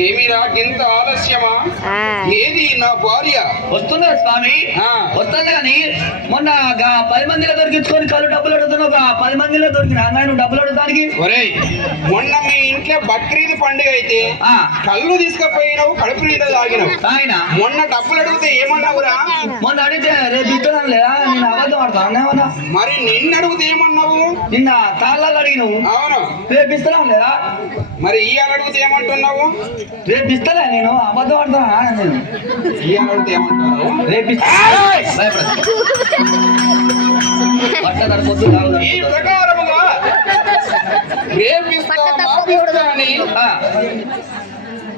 ఏమిరా ఇంత ఆలస్యమా? ఏది నా భార్య? వస్తున్నా స్వామి, వస్తుంది కానీ మొన్న 10 మందిలో దొరికించుకొని కళ్ళు డబ్బులు అడుగుతున్నావు. 10 మందిలో దొరికిన అన్నయ్య డబ్బులు అడుగుతానికి. ఒరేయ్, మొన్న మీ ఇంట్లో బక్రీద్ పండుగ అయితే కళ్ళు తీసుకుపోయినావు, కడుపు నిండా తాగినావు. ఆయన మొన్న డబ్బులు అడిగితే ఏమన్నావురా? మొన్న అడిగితే రేపు ఇస్తున్నాను లేదా, నేను అబద్ధం ఆడతాను. మరి నిన్ను అడిగితే ఏమన్నావు? నిన్న తాళ్ళాలు అడిగినావు. అవును, రేపు ఇస్తున్నాను లేదా. మరి ఇవాళ అడిగితే ఏమంటున్నావు? రేపు ఇస్తలే, నేను అబద్ధం ఆడతానా? నేను ఇవాళ అడిగితే ఏమంటున్నావు? రేపు ఈ ప్రకారముగా రేపిస్తాని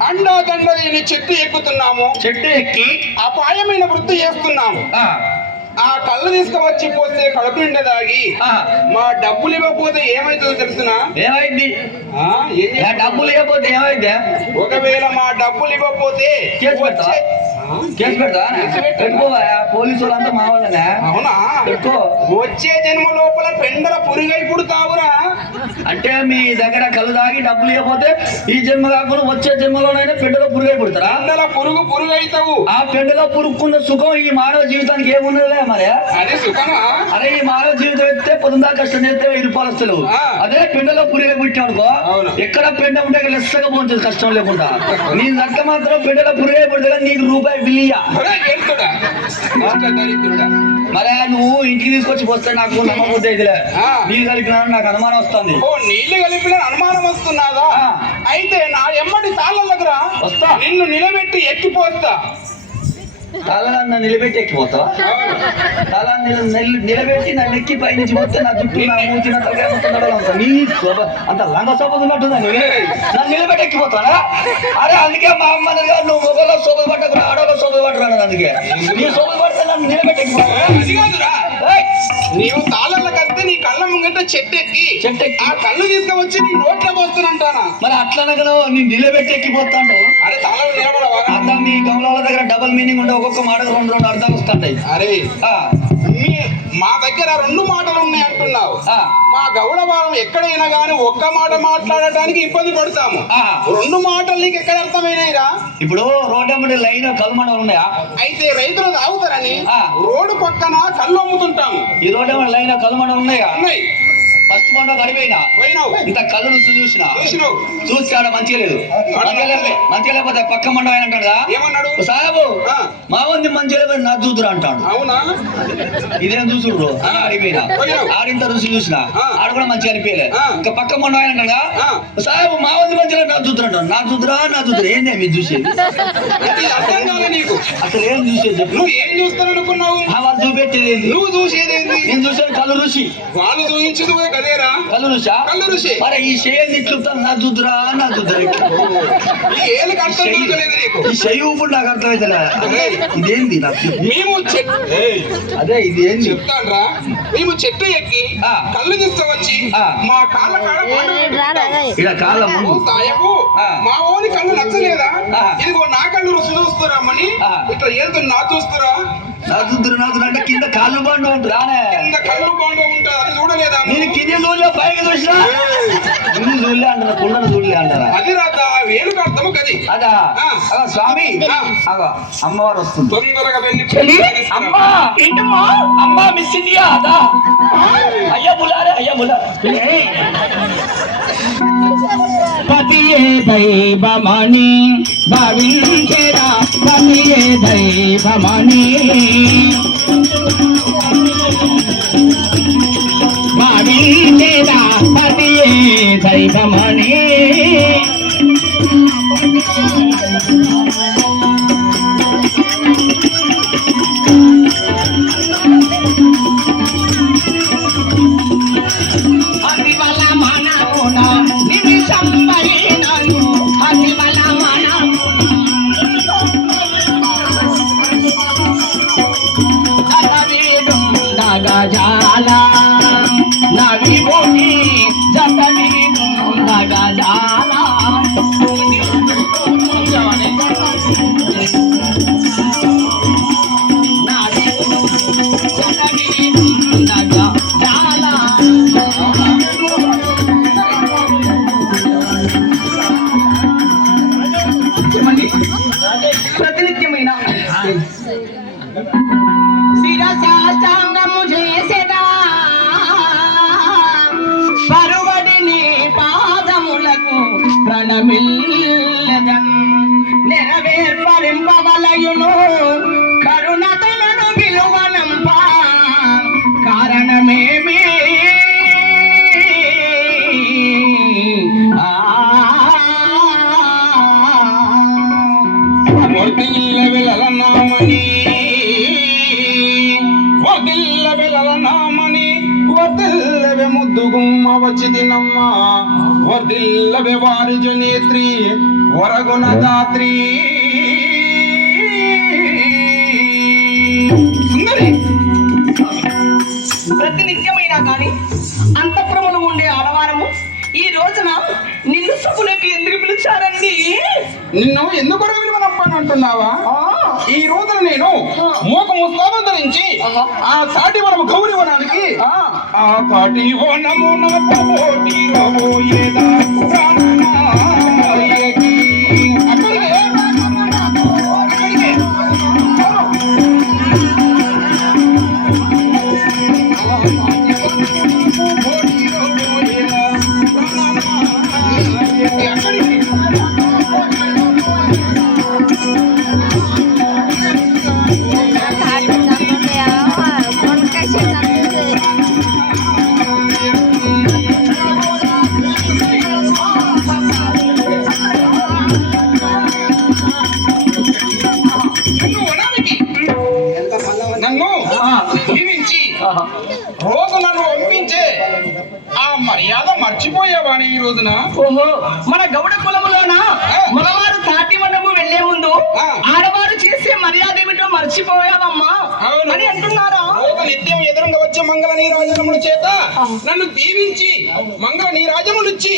అండాదండ లేని చెట్టు ఎక్కుతున్నాము. చెట్టు ఎక్కి అపాయమైన వృత్తి చేస్తున్నాము. ఆ కళ్ళు తీసుకువచ్చి పోతే కడుపు నిండా తాగి మా డబ్బులు ఇవ్వకపోతే ఏమైతుందో తెలుసునా? ఏమైంది? డబ్బులు ఇవ్వకపోతే ఏమైంది? ఒకవేళ మా డబ్బులు ఇవ్వకపోతే కేసు పెడతా. పోలీసు వాళ్ళంతా మా వాళ్ళనే. అవునా? వచ్చే జన్మ లోపల పెండల పురుగై పుడతావురా. అంటే మీ దగ్గర కళ్ళు తాగి డబ్బులు ఇవ్వకపోతే ఈ జన్మ కాకుండా వచ్చే జన్మలోనైనా పెండలో పురుగై పుడతారా? పెండల పురుగైతావు. ఆ పెండలో పురుగుకున్న సుఖం ఈ మానవ జీవితానికి ఏమున్నదే మరి? అదే సుఖమా? అరే ఈ మానవ జీవితం ఎత్తే పొద్దుదా కష్టం చేస్తే 1000 రూపాయలు వస్తలేవు. అదే పెండలో పురుగై పుట్టానుకో, ఎక్కడ పెండ ఉంటే లెస్సగా పోతుంది కష్టం లేకుండా. నీ దగ్గర మాత్రం పెండలో పురుగై పుడితే నీకు రూపాయి బిల్లియా. మరి నువ్వు ఇంటికి తీసుకొచ్చి పోస్తే నాకు నమ్మకం ఇదిలే. నీళ్ళు కలిపినా నాకు అనుమానం వస్తుంది. నీళ్లు కలిపిన అనుమానం వస్తున్నాదా? అయితే నా ఎమ్మటి తాళ్ళ దగ్గర వస్తా, నిన్ను నిలబెట్టి ఎక్కిపోస్తా. తాళాన్ని నిలబెట్టి ఎక్కిపోతావా? తాళాన్ని నిలబెట్టి నన్ను ఎక్కి పైనుంచి పోతే నా చుట్టూ నా మూతిన నీ అంత లంగ సోపలు ఉన్నట్టుందని నన్ను నిలబెట్టి ఎక్కిపోతానా? అరే అందుకే మా అమ్మ నువ్వు మొగలో సోపలు పట్టకురా, ఆడలో సోపలు పట్టరాను. అందుకే నీ సోపలు పడితే నన్ను నిలబెట్టి ఎక్కిపోతా. నీవు తాళాల కలిస్తే నీ కళ్ళ ముంగంట చెట్టు ఎక్కి ఆ కళ్ళు తీసుకువచ్చి నీ నోట్లో పోస్తున్నంటానా? మరి అట్లనే కదా నేను నిలబెట్టి ఎక్కిపోతాను. అరే తాళాలు నిలబడవా? అర్థం మీ గమలాల దగ్గర డబల్ మీనింగ్ ఉంటే ఒక్కొక్క మాట 2 అర్థాలు వస్తుంటాయి. అరే మా దగ్గర 2 మాటలు ఉన్నాయి అంటున్నావు. మా గౌడ భావం ఎక్కడైనా గానీ ఒక్క మాట మాట్లాడటానికి ఇబ్బంది పడతాము. 2 మాటలు నీకు ఎక్కడ అర్థమైనాయిరా? ఇప్పుడు రోడ్డు లైన్ కల్మడలు ఉన్నాయా? అయితే రైతులు తాగుతారని రోడ్డు పక్కన కళ్ళు అమ్ముతుంటాము. ఈ రోడ్డు లైన్ కల్మడలు ఉన్నాయా? ఉన్నాయి. ఫస్ట్ పంట గడిపోయినా ఇంత కళ్ళు రుచి చూసి ఆడ మంచిగా లేదు. మంచిగా లేకపోతే పక్క మండం ఆయన అంటాడు కదా, ఏమన్నాడు? సాహెబు మా ఉంది మంచిగా లేకపోతే నా చూతురా అంటాడు. అవునా? ఇదేం చూసుడు అడిపోయినా ఆడింత రుచి చూసినా ఆడ కూడా మంచిగా అనిపించలేదు. ఇంకా పక్క మండం ఆయన అంటాడు కదా, సాహెబు మా ఉంది మంచిగా నా చూతురా అంటాడు. నా చూతురా ఏందే మీరు చూసేది? నీకు అసలు ఏం చూసేది చెప్పు. నువ్వు ఏం చూస్తాను అనుకున్నావు? వాళ్ళు చూపెట్టేది నువ్వు చూసేదేంది? నేను చూసేది కళ్ళు రుచి. వాళ్ళు చూపించదు కదేరా కళ్ళు రుచి. మరి ఈ చేయాలి ఇట్లుతాను నా చూద్దురా నా చూద్దరు. ఈ చెయ్యి ఊపుడు నాకు అర్థమైతే ఇదేంది నాకు. మేము అదే ఇది ఏం చెప్తాను రా. మేము చెట్టు ఎక్కి కళ్ళు తీసుకువచ్చి మా కాళ్ళ కాళ్ళ సాయబు మా ఓని కళ్ళు నచ్చలేదా? ఇదిగో నా కళ్ళు రుచి చూస్తారా అమ్మని ఇట్లా ఏదో నా చూస్తారా? నా చూద్దరు అంటే కింద కాళ్ళు బాండ ఉంటుంది. కింద కళ్ళు బాండ ఉంటుంది, అది చూడలేదా? నేను కింద చూడలే పైకి చూసినా కింద చూడలే అంటారా, కుండను చూడలే అంటారా? అది రాదా వేలుకు అర్థము కది. అదా స్వామి అమ్మవారు వస్తుంది. తొందరగా వెళ్ళి అమ్మా అమ్మా మిస్ ఇండియా అదా అయ్యా బులారే అయ్యా బులా. పతియే దైవమణి భావించేదా, పతియే దైవమణి భావించేదా, పతియే దైవమణి. గజాల నవి బోని జపని గజాల ప్రతినిత్యమైన శిరసాష్టాంగము చేసేదా పరువడిని పాదములకు ప్రణమిల్లెదన్ నెరవేర్పరింపవలయును కరుణతలను విలువనంప కారణమేమి వర్దిల్లవే ముద్దుగుమ్మ వచ్చి తినమ్మ వర్దిల్లవే వారి జనేత్రి వరగుణ దాత్రి సుందరి ప్రతినిత్యమైనా కానీ అంతఃపురములు ఉండే ఆడవారము ఈ రోజున నిన్ను సభలోకి ఎందుకు పిలిచారండి? నిన్ను ఎందుకు విలువనప్పని అంటున్నావా? ఈ రోజున నేను మూక ముస్తాబం ధరించి ఆ సాటి వనము గౌరి వనానికి ఆ సాటి వనము పోటీ రాబోయేదా ప్రాణనాయకి. అక్కడికే నన్ను దీవించి రోజు నన్ను పంపించే ఆ మర్యాద మర్చిపోయావాని ఈ రోజున. ఓహో, మన గౌడ కులములోన మగవారు సాటి మనము వెళ్లే ముందు ఆడవారు చేసే మర్యాద ఏమిటో మర్చిపోయావమ్మా అని అంటున్నారా? రోజు నిత్యం ఎదురుగా వచ్చే మంగళ నీరాజనముల చేత నన్ను దీవించి మంగళ నీరాజములు ఇచ్చి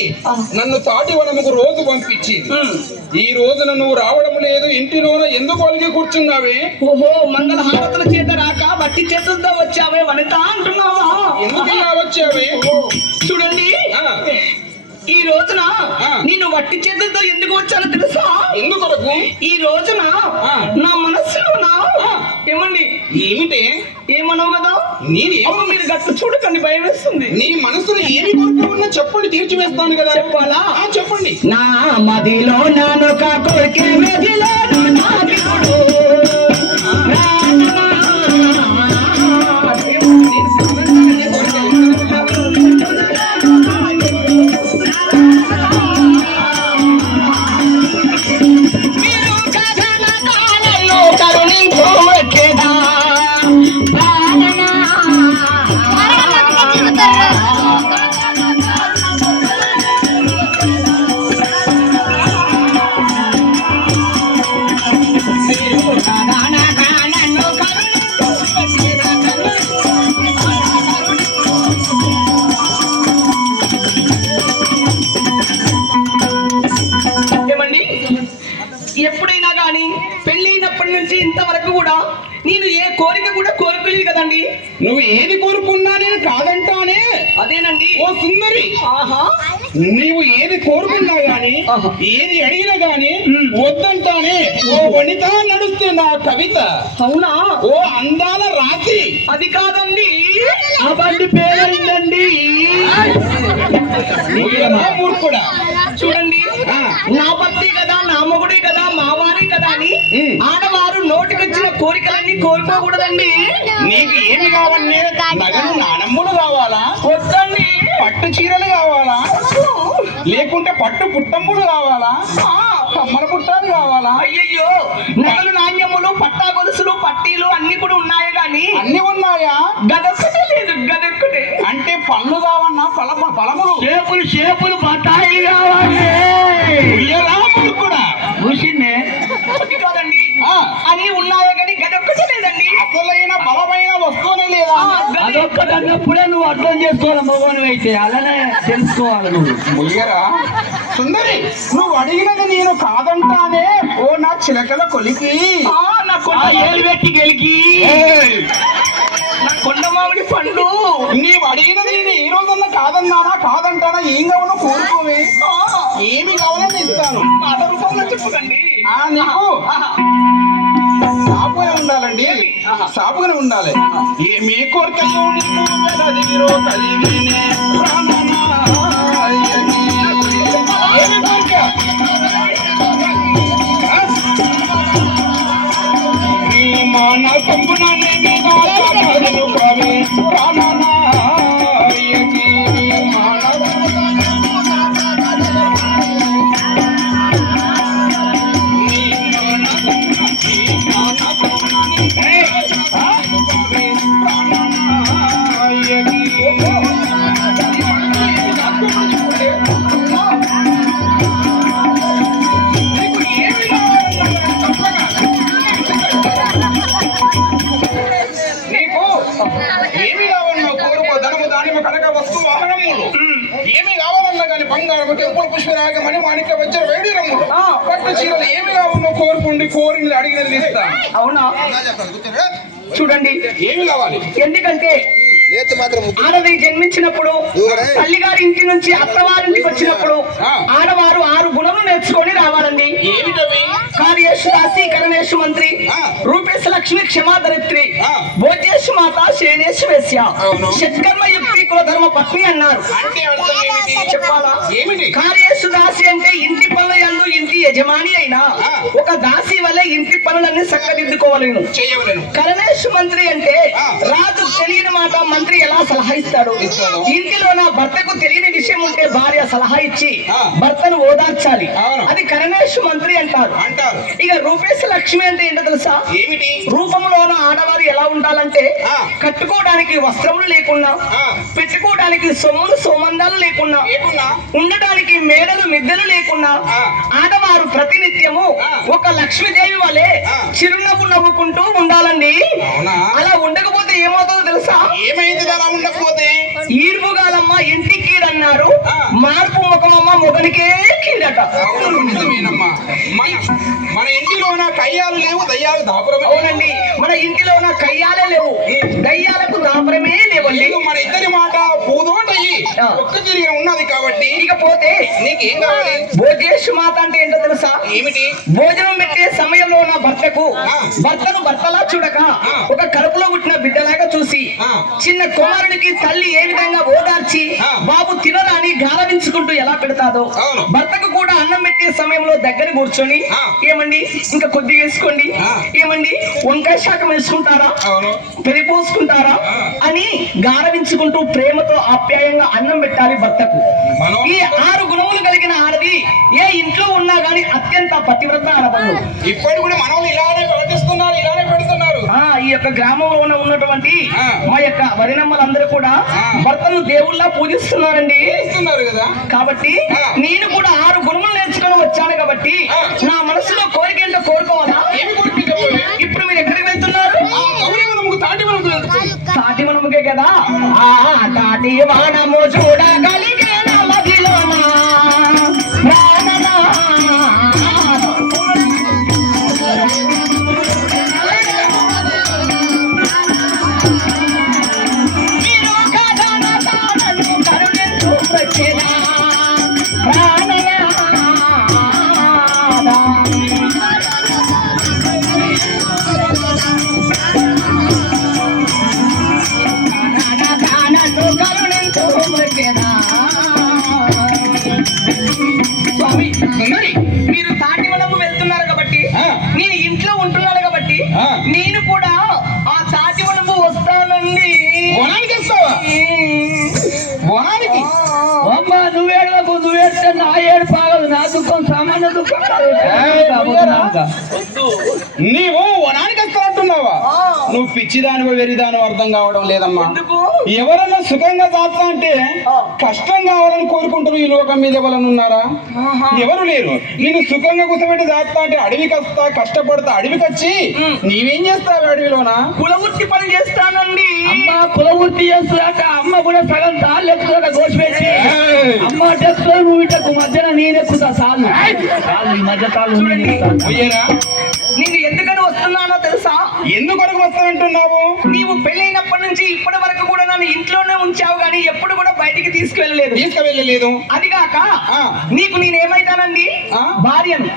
నన్ను తాటి వనముకు రోజు పంపించి ఈ రోజున నువ్వు రావడం లేదు, ఇంటిలోన ఎందుకు అలిగి కూర్చున్నావే? ఓహో, మంగళ హారతుల చేత రాక వట్టి చేతులతో వచ్చావే వనిత అంటున్నావా? ఎందుకు ఇలా వచ్చావే? చూడండి, ఈ రోజున నేను వట్టి చేతులతో ఎందుకు వచ్చానో తెలుసా? ఎందుకొరకు? ఈ రోజున నా మనస్సులోనా ఏమండి ఏమిటే? ఏమన్నావు కదా? నేనేమో మీరు గట్టు చూడకండి, భయం వేస్తుంది. నీ మనసులో ఏమి కోరిక ఉన్నా చెప్పండి, తీర్చివేస్తాను కదా. చెప్పాలా? చెప్పండి. నా మదిలో నానొక కోరికే మదిలో నా దేవుడు ఎప్పుడైనా కానీ పెళ్ళైనప్పటి నుంచి ఇంతవరకు కూడా నేను ఏ కోరిక కూడా కోరుకోలేదు కదండి. నువ్వు ఏది కోరుకున్నానే కాదంటానే. అదేనండి. ఓ సుందరి, ఆహా, నీవు ఏది కోరుకున్నా గాని ఏది అడిగినా గాని వద్దంటానే. ఓ వనిత నడుస్తే నా కవిత. అవునా? ఓ అందాల రాతి. అది కాదండి, ఆ బండి పేరైందండి. మూర్ఖుడా, చూడండి, నా భర్తే కదా, నా మొగుడే కదా, మా వారే కదా అని ఆడవారు నోటికొచ్చిన కోరికలన్నీ కోరుకోకూడదండి. నీకు ఏమి కావాలనే? నగలు నానమ్ములు కావాలా? వద్దండి. పట్టు చీరలు కావాలా? లేకుంటే పట్టు పుట్టమ్ములు కావాలా? కమ్మల పుట్టాలు కావాలా? అయ్యయ్యో, నగలు నాణ్యములు పట్టా గొలుసులు పట్టీలు అన్ని కూడా ఉన్నాయా గాని? అన్ని ఉన్నాయా? గదొక్కటే లేదు, గదొక్కటే. అంటే పళ్ళు కావన్నా? ఫలములు షేపులు బతాయి కావాలి. కూడా అది కాదండి, అన్ని ఉన్నాయా కానీ గదొక్కటే లేదండి. అసలైన బలమైన వస్తువునే లేదా? అదొక్కటే అన్నప్పుడే నువ్వు అర్థం చేసుకోవాలి మగవాని అయితే అలానే తెలుసుకోవాలి నువ్వు. ముయ్యరా సుందరి, నువ్వు అడిగినది నేను కాదంటానే. ఓ నా చిలకల కొలికి, ఏలు పెట్టి గెలికి నా కొండ మామిడి పండు. నీవు అడిగినది నేను ఈ రోజున్న కాదన్నానా కాదంటానా, ఏం కావాలో కోరుకోవే. ఏమి కావాలని ఇస్తాను. మాట రూపంలో చెప్పుకండి. నీకు సాపుగానే ఉండాలండి, సాపుగానే ఉండాలి. ఏమి కోరికలు నీకు వెలదిరో కలిగినే ప్రాణనాయకి. ఏమి కోరిక? నీ మాన కంపునాన్ని మీద కాపాడును కవి ప్రాణనాయకి. నీ మాన ఏమి కావాలన్నా కోరుకో. ధనము దానిమ కనక వస్తు వాహనములు ఏమి కావాలన్నా కానీ బంగారం కెంపుల పుష్పరాగ మణి మాణిక్య వజ్ర వేడి రమ్ములు పట్టు చీరలు ఏమి కావాలన్నా కోరుకోండి. కోరినది అడిగినది ఇస్తా. అవునా? చూడండి ఏమి కావాలి? ఎందుకంటే ఆడది జన్మించినప్పుడు తల్లిగారి ఇంటి నుంచి అత్తవారింటికి వచ్చినప్పుడు ఆడవారు 6 గుణములు నేర్చుకొని రావాలండి. ఏమిటవి? కార్యేషు దాసి కరణేషు మంత్రి, రూపేశ లక్ష్మి క్షమాధరిత్రి, భోజేషు మాత శేనేషు వేశ్య, షట్కర్మ యుక్తి కుల ధర్మ పత్ని అన్నారు. అంటే అర్థం ఏమిటి? చెప్పాలా? ఏమిటి? కార్యేషు దాసి అంటే ఇంటి పనుల యందు ఇంటి యజమాని అయినా ఒక దాసి వల్ల ఇంటి పనులన్నీ చక్కదిద్దుకోవలేను, చేయవలేను. కరణేషు మంత్రి అంటే రాజు తెలియని మాట మంత్రి ఎలా సలహా ఇస్తాడు. ఇంటిలో నా భర్తకు తెలియని విషయం ఉంటే భార్య సలహా ఇచ్చి భర్తను ఓదార్చాలి. అది కరణేషు మంత్రి అంటారు. ఇక రూపేశ లక్ష్మి అంటే ఏంటో తెలుసా? ఏమిటి? రూపంలోన ఆడవారు ఎలా ఉండాలంటే కట్టుకోవడానికి వస్త్రములు లేకున్నా, పెట్టుకోవడానికి సొమ్ములు సోమందాలు లేకున్నా, ఉండటానికి మేడలు మిద్దెలు లేకున్నా ఆడవారు ప్రతినిత్యము ఒక లక్ష్మీదేవి వలె చిరునవ్వు నవ్వుకుంటూ ఉండాలండి. అలా ఉండకపోతే ఏమవుతుందో తెలుసా? ఏమైంది అలా ఉండకపోతే? ఈర్పుగాలమ్మ ఇంటి కీడన్నారు, మార్పు ముఖమమ్మ మొగనికే కీడట. నిజమేనమ్మా. మన ఇంటిలోన కయ్యాలు లేవు, దయ్యాలు దాపురమే. అవునండి, మన ఇంటిలోన కయ్యాలే లేవు, దయ్యాలకు దాపురమే లేవండి. మన ఇద్దరి మాట పూదోటయ్యి ఒక్క తిరిగి ఉన్నది కాబట్టి. ఇకపోతే నీకేం కావాలి? భోజేషు మాత అంటే ఏంటో తెలుసా? ఏమిటి? భోజనం పెట్టే సమయంలో ఉన్న భర్తకు భర్తను భర్తలా చూడక ఒక కడుపులో పుట్టిన బిడ్డలాగా చూసి చిన్న కుమారునికి తల్లి ఏ విధంగా ఓదార్చి బాబు తినరాని గారవించుకుంటూ ఎలా పెడతాదో భర్తకు కూడా అన్నం పెట్టే సమయంలో దగ్గర కూర్చొని ఏమండి ఇంకా కొద్దిగా వేసుకోండి, ఏమండి వంకాయ శాఖం వేసుకుంటారా, పెరిపోసుకుంటారా అని గారవించుకుంటూ ప్రేమతో ఆప్యాయంగా అన్నం పెట్టాలి భర్తకు. ఈ 6 గుణములు కలిగిన ఆడది ఏ ఇంట్లో ఉన్నా గానీ అత్యంత పతివ్రత ఆడవాళ్ళు. ఇప్పటి కూడా మనల్ని ఇలానే ప్రవర్తిస్తున్నారు, ఇలానే పెడుతున్నారు. ఈ యొక్క గ్రామంలో ఉన్నటువంటి మా యొక్క వదినమ్మలందరూ కూడా భర్తను దేవుళ్ళ పూజిస్తున్నారండి కదా. కాబట్టి నేను కూడా 6 గుణములు నేర్చుకొని వచ్చాను కాబట్టి నా మనసులో కోరిక ఏంటో కోరుకోవాలా? ఇప్పుడు మీరు ఎక్కడికి వెళ్తున్నారు? తాటివనముకే కదా. తాటివనము చూడగలిగే మదిలోనా స్వామి, మీరు తాటివనము వెళ్తున్నారు కాబట్టి నేను ఇంట్లో ఉంటున్నాను కాబట్టి నేను కూడా ఆ తాటివనము వస్తానండి. అమ్మా నువ్వేళ్ళకు నువ్వేస్తే నా ఏడు పాగదు, నా దుఃఖం సామాన్య దుఃఖం కాదు. నీవు వనానికి వస్తానంటున్నావా? నువ్వు పిచ్చిదానివో వెరిదానివో అర్థం కావడం లేదమ్మా. ఎవరన్నా సుఖంగా దాస్తా అంటే కష్టం కావాలని కోరుకుంటారు ఈ లోకం మీద. ఎవరన్నా ఉన్నారా? ఎవరు లేరు. నేను సుఖంగా కూర్చోబెట్టి దాస్తా అంటే అడవికి వస్తా, కష్టపడతా. అడవికి వచ్చి నీవేం చేస్తావు అడవిలోనా? కులవృత్తి పని చేస్తానండి. అమ్మా కులవృత్తి పూర్తి చేస్తుందట అమ్మ కూడా సగం తాళ్ళు ఎక్కుతుందట గోసిపెట్టి ఏయ్! అమ్మ టెక్కు నువ్వు ఇటకు మధ్యన నేను ఎక్కుతా సార్లు సార్లు ఈ మధ్య తాళ్ళు చూడండి. పోయేరా నేను ఎందుకని వస్తున్నానో తెలుసా? ఎందుకొరకు వస్తానంటున్నావు? నీవు పెళ్ళైనప్పటి నుంచి ఇప్పటి వరకు కూడా నన్ను ఇంట్లోనే ఉంచావు కానీ ఎప్పుడు కూడా బయటికి తీసుకువెళ్ళలేదు. తీసుకువెళ్ళలేదు. అదిగాక ఆ. నీకు నేనేమైతానండి? ఆ? భార్యను.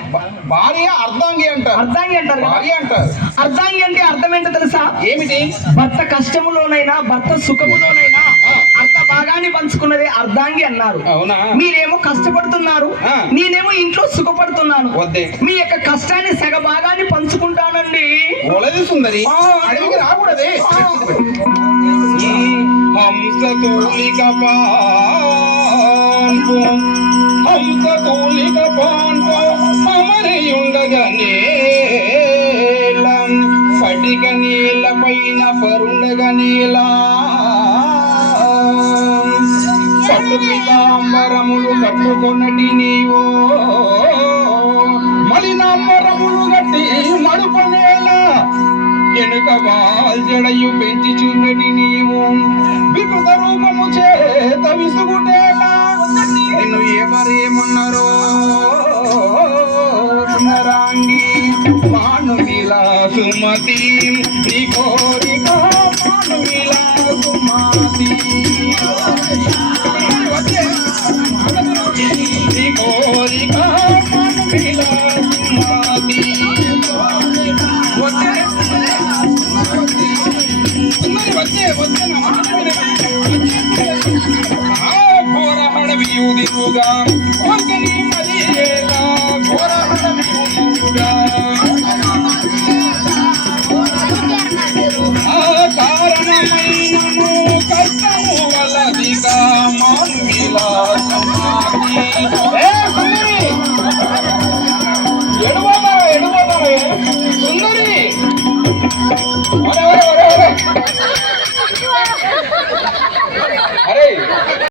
భార్య అర్ధాంగి అంటారు. అర్ధాంగి అంటారు కదా. భార్య అంటారు. అర్ధాంగి అంటే అర్థం ఏంటో తెలుసా? ఏమిటి? భర్త కష్టములోనైనా భర్త సుఖములోనైనా అర్ధ భాగాన్ని పంచుకున్నదే అర్ధాంగి అన్నారు. అవునా? మీరేమో కష్టపడుతున్నారు, ఆ. నేనేమో ఇంట్లో సుఖపడుతున్నాను. వద్దే. మీ యొక్క కష్టాన్ని సగ భాగాన్ని పంచుకుంటానండి. ఒలది సుందరి ఆ. అడవికి రాకూడదే. హంస తూలిక పాన్పు హంస తూలిక పాన్పు అమరయుండగనే పటిక నీళ్ళ పైన పరుండగా నీలా పట్టు పీతాంబరములు కట్టుకొన్నటి నీవో మలినాంబరములు గట్టి మడుపనేలా వెనుక వాల్జడయు పెంచి చూపెటి నీవు వికృత రూపము చేత విసుగుటేలా నిన్ను ఎవరేమన్నారో సుందరాంగి మానుమిలా సుమతి నీ కోరిక మానుమిలా సుమతి